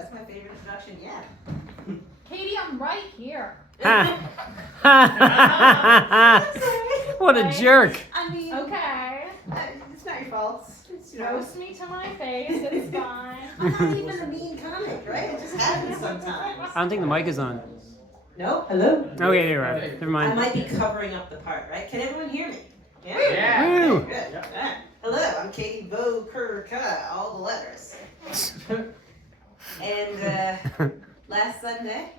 That's my favorite introduction yet. Katie, I'm right here. What a jerk. I mean, Okay. it's not your fault. It's, Roast me to my face. It's fine. I'm not even a mean comic, right? It just happens sometimes. I don't think the mic is on. No? Hello? Okay, you're right. Never I mind. might be covering up the part, right? Can everyone hear me? Yeah. Woo! Good. All right. Hello, I'm Katie Bokerka, all the letters. And last Sunday,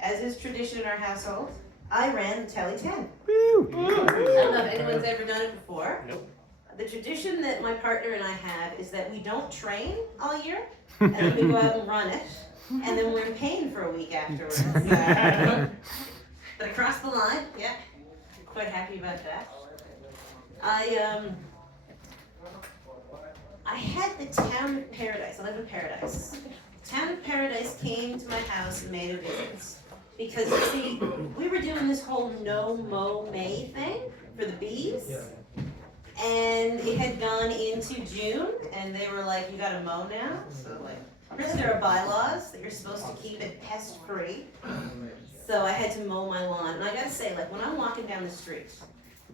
as is tradition in our household, I ran the Tely Ten. Woo! I don't know if anyone's ever done it before. Nope. The tradition that my partner and I have is that we don't train all year, and then we go out and run it, and then we're in pain for a week afterwards. But across the line, yeah, I'm quite happy about that. I had the Town of Paradise. I live in Paradise. Town of Paradise came to my house and made a visit. Because, you see, we were doing this whole no mow May thing for the bees. And it had gone into June, and they were like, you gotta mow now. So, like, first there are bylaws that you're supposed to keep it pest-free. So I had to mow my lawn. And I gotta say, like, when I'm walking down the street,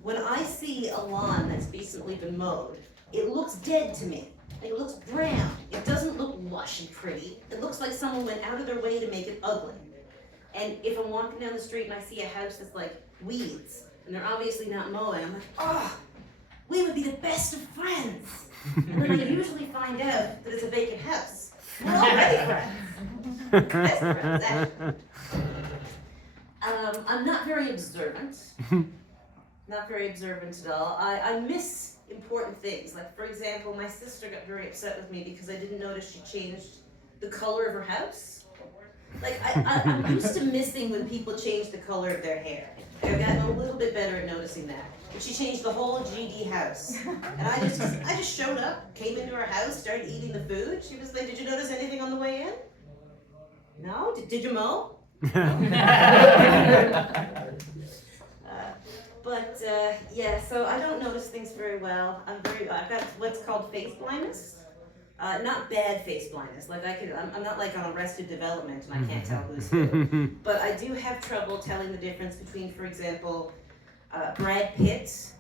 when I see a lawn that's decently been mowed, it looks dead to me. It looks brown. It doesn't look lush and pretty. It looks like someone went out of their way to make it ugly. And if I'm walking down the street and I see a house that's like weeds, and they're obviously not mowing, I'm like, oh, we would be the best of friends. And then I usually find out that it's a vacant house. We're already friends. Best friends, actually. I'm not very observant. Not very observant at all. I miss important things. Like, for example, my sister got very upset with me because I didn't notice she changed the color of her house. Like, I'm used to missing when people change the color of their hair. I've gotten a little bit better at noticing that. But she changed the whole GD house. And I just showed up, came into her house, started eating the food. She was like, did you notice anything on the way in? No? Did you mow? Yeah, so I don't notice things very well. I've got what's called face blindness. Not bad face blindness. Like I'm not like on Arrested Development and I can't tell who's who. But I do have trouble telling the difference between, for example, Brad Pitt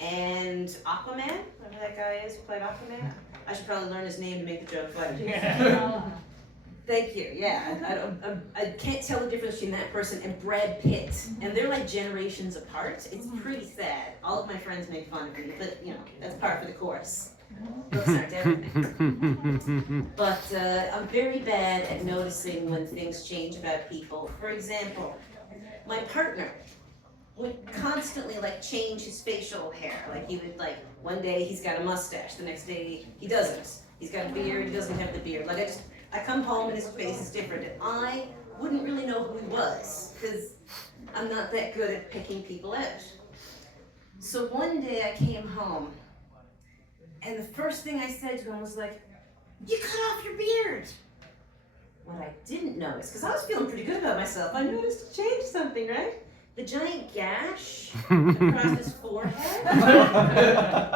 and Aquaman. Whoever that guy is who played Aquaman. I should probably learn his name to make the joke funny. Thank you. Yeah, I can't tell the difference between that person and Brad Pitt, and they're like generations apart. It's pretty sad. All of my friends make fun of me, but you know that's par for the course. Looks aren't everything. But I'm very bad at noticing when things change about people. For example, my partner would constantly like change his facial hair. Like he would like one day he's got a mustache, the next day he doesn't. He's got a beard, he doesn't have the beard. Like I come home and his face is different, and I wouldn't really know who he was because I'm not that good at picking people out. So one day I came home, and the first thing I said to him was like, "You cut off your beard." What I didn't notice, because I was feeling pretty good about myself, I noticed he changed something, right? The giant gash across his forehead.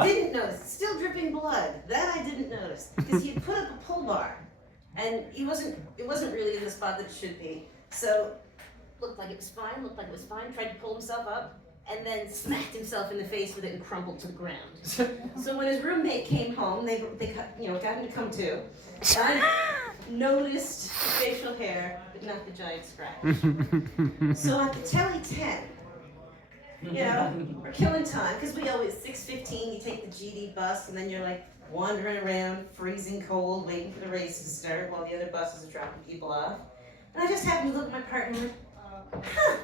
Didn't notice. Still dripping blood. That I didn't notice because he had put up a pull bar. And it wasn't really in the spot that it should be. So, looked like it was fine, tried to pull himself up, and then smacked himself in the face with it and crumpled to the ground. So when his roommate came home, they got him to come too. I noticed the facial hair, but not the giant scratch. So at the Tely Ten, we're killing time, because we always, 6:15, you take the GD bus, and then you're like, wandering around, freezing cold, waiting for the race to start while the other buses are dropping people off. And I just happened to look at my partner and went, huh,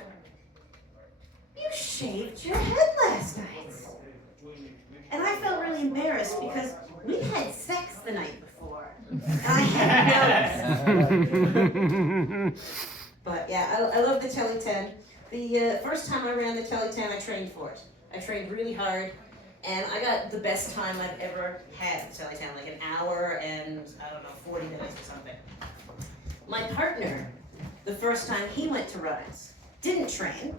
you shaved your head last night. And I felt really embarrassed because we had sex the night before. And I hadn't noticed. But yeah, I love the Tely Ten. The first time I ran the Tely Ten, I trained for it. I trained really hard. And I got the best time I've ever had at Tely Ten, like an hour and, 40 minutes or something. My partner, the first time he went to run it, didn't train.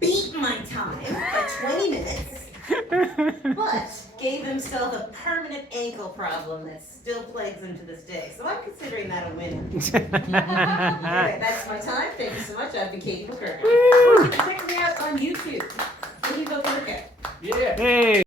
beat my time by 20 minutes, but gave himself a permanent ankle problem that still plagues him to this day. So I'm considering that a win. Anyway, that's my time. Thank you so much. I've been Katie McCurry. Woo! Check me out on YouTube. Katie McCurry. Yeah. Hey.